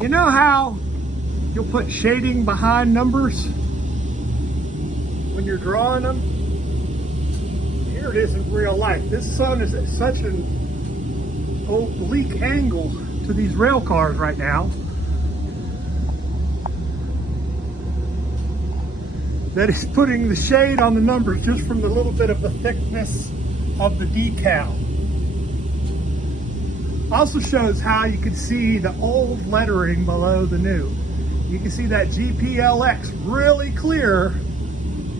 You know how you'll put shading behind numbers when you're drawing them? Here it is in real life. This sun is at such an oblique angle to these rail cars right now that it's putting the shade on the numbers just from the little bit of the thickness of the decal. Also shows how you can see the old lettering below the new. You can see that GPLX really clear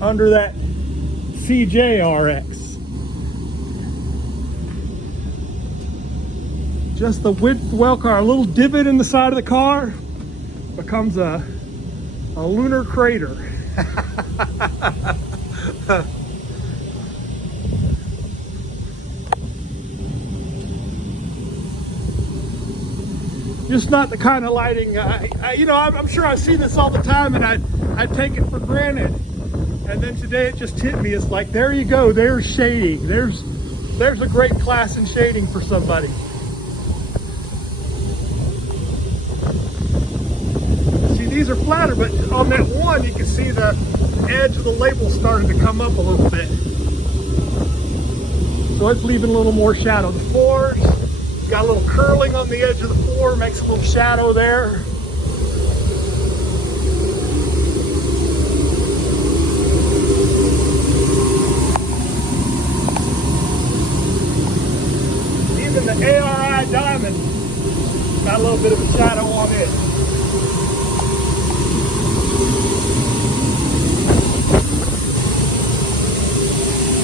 under that CJRX. Just the width of the rail car, a little divot in the side of the car becomes a lunar crater. Just not the kind of lighting, I'm sure I see this all the time and I take it for granted. And then today it just hit me. It's like, there you go, there's shading. There's a great class in shading for somebody. See, these are flatter, but on that one you can see the edge of the label starting to come up a little bit. So it's leaving a little more shadow. The fours, got a little curling on the edge of the floor, makes a little shadow there. Even the ARI Diamond got a little bit of a shadow on it.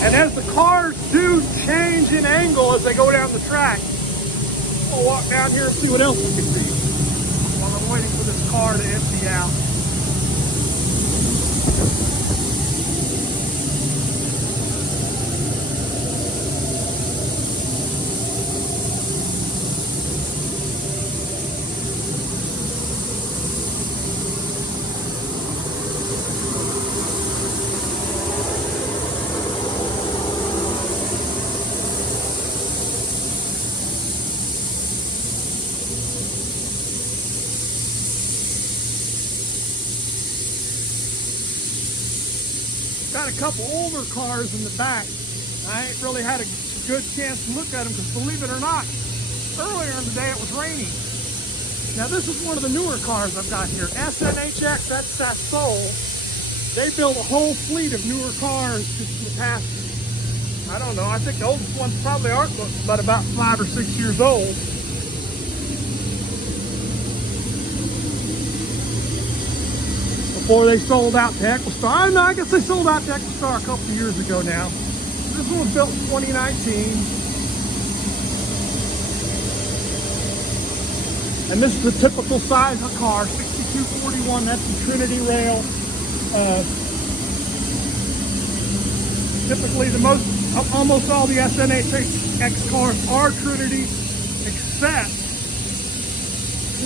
And as the cars do change in angle as they go down the track, I'll walk down here and see what else we can see while I'm waiting for this car to empty out. Got a couple older cars in the back. I ain't really had a good chance to look at them because, believe it or not, earlier in the day it was raining. Now this is one of the newer cars I've got here. SNHX, that's Sasol. They build a whole fleet of newer cars just in the past, I don't know, I think the oldest ones probably aren't but about 5 or 6 years old. Before they sold out to Equistar. No, I guess they sold out to Equistar a couple of years ago now. This one was built in 2019. And this is the typical size of car, 6241, that's the Trinity rail. Typically almost all the SNHX cars are Trinity, except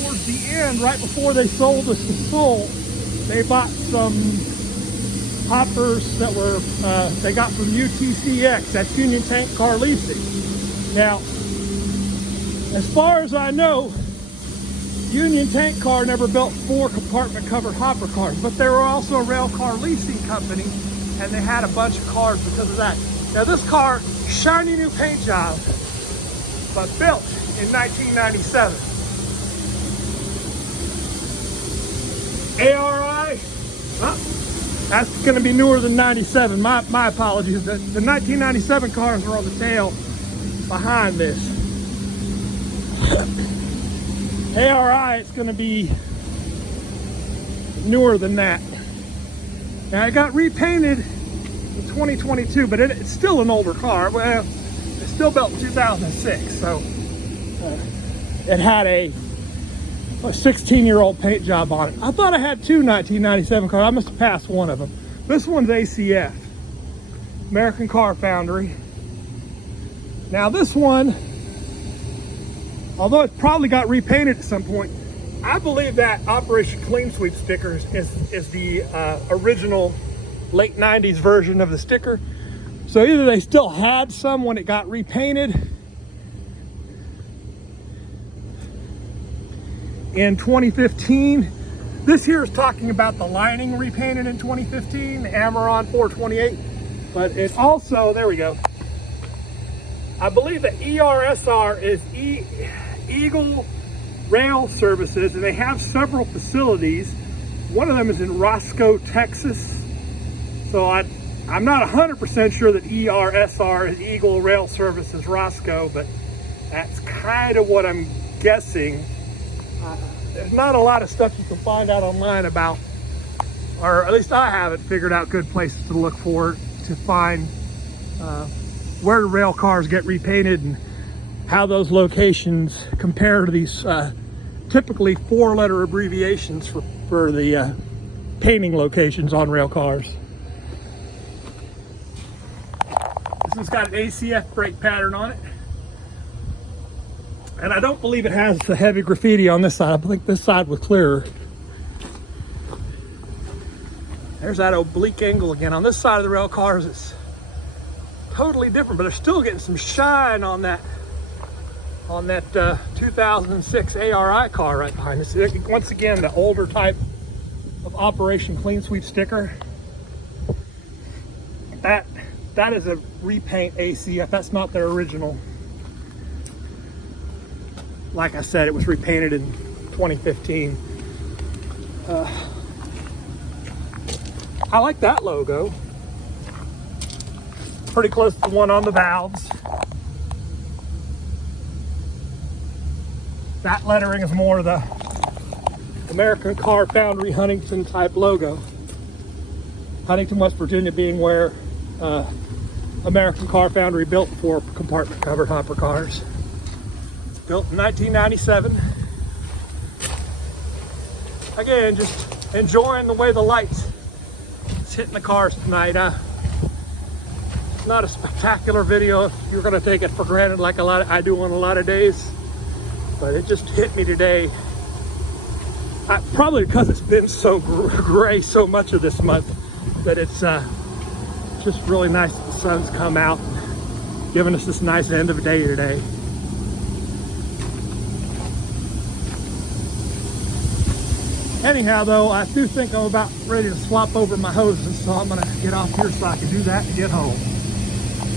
towards the end, right before they sold us to Soul, they bought some hoppers that were, they got from UTCX, that's Union Tank Car Leasing. Now, as far as I know, Union Tank Car never built 4 compartment covered hopper cars, but they were also a rail car leasing company, and they had a bunch of cars because of that. Now this car, shiny new paint job, but built in 1997. ARI, well, that's going to be newer than 97. My apologies. The 1997 cars are on the tail behind this. ARI, it's going to be newer than that. Now it got repainted in 2022, but it's still an older car. Well, it's still built in 2006, so it had a 16-year-old paint job on it. I thought I had 2 1997 cars. I must have passed one of them. This one's ACF, American Car Foundry. Now this one, although it probably got repainted at some point, I believe that Operation Clean Sweep sticker is the original late 90s version of the sticker. So either they still had some when it got repainted, in 2015. This here is talking about the lining repainted in 2015, the Amaron 428. But it also, there we go. I believe the ERSR is Eagle Rail Services, and they have several facilities. One of them is in Roscoe, Texas. So I'm not 100% sure that ERSR is Eagle Rail Services Roscoe, but that's kind of what I'm guessing. There's not a lot of stuff you can find out online about, or at least I haven't figured out good places to look for to find where rail cars get repainted and how those locations compare to these typically 4-letter abbreviations for the painting locations on rail cars. This has got an ACF brake pattern on it. And I don't believe it has the heavy graffiti on this side. I think this side was clearer. There's that oblique angle again. On this side of the rail cars, it's totally different, but they're still getting some shine on that 2006 ARI car right behind us. Once again, the older type of Operation Clean Sweep sticker. That is a repaint ACF. That's not their original. Like I said, it was repainted in 2015. I like that logo. Pretty close to the one on the valves. That lettering is more the American Car Foundry Huntington type logo. Huntington, West Virginia being where American Car Foundry built 4 compartment covered hopper cars. Built in 1997. Again, just enjoying the way the lights is hitting the cars tonight. Not a spectacular video if you're going to take it for granted like I do on a lot of days, but it just hit me today. Probably because it's been so gray so much of this month that it's just really nice that the sun's come out and giving us this nice end of the day today. Anyhow, though, I do think I'm about ready to swap over my hoses, so I'm going to get off here so I can do that and get home.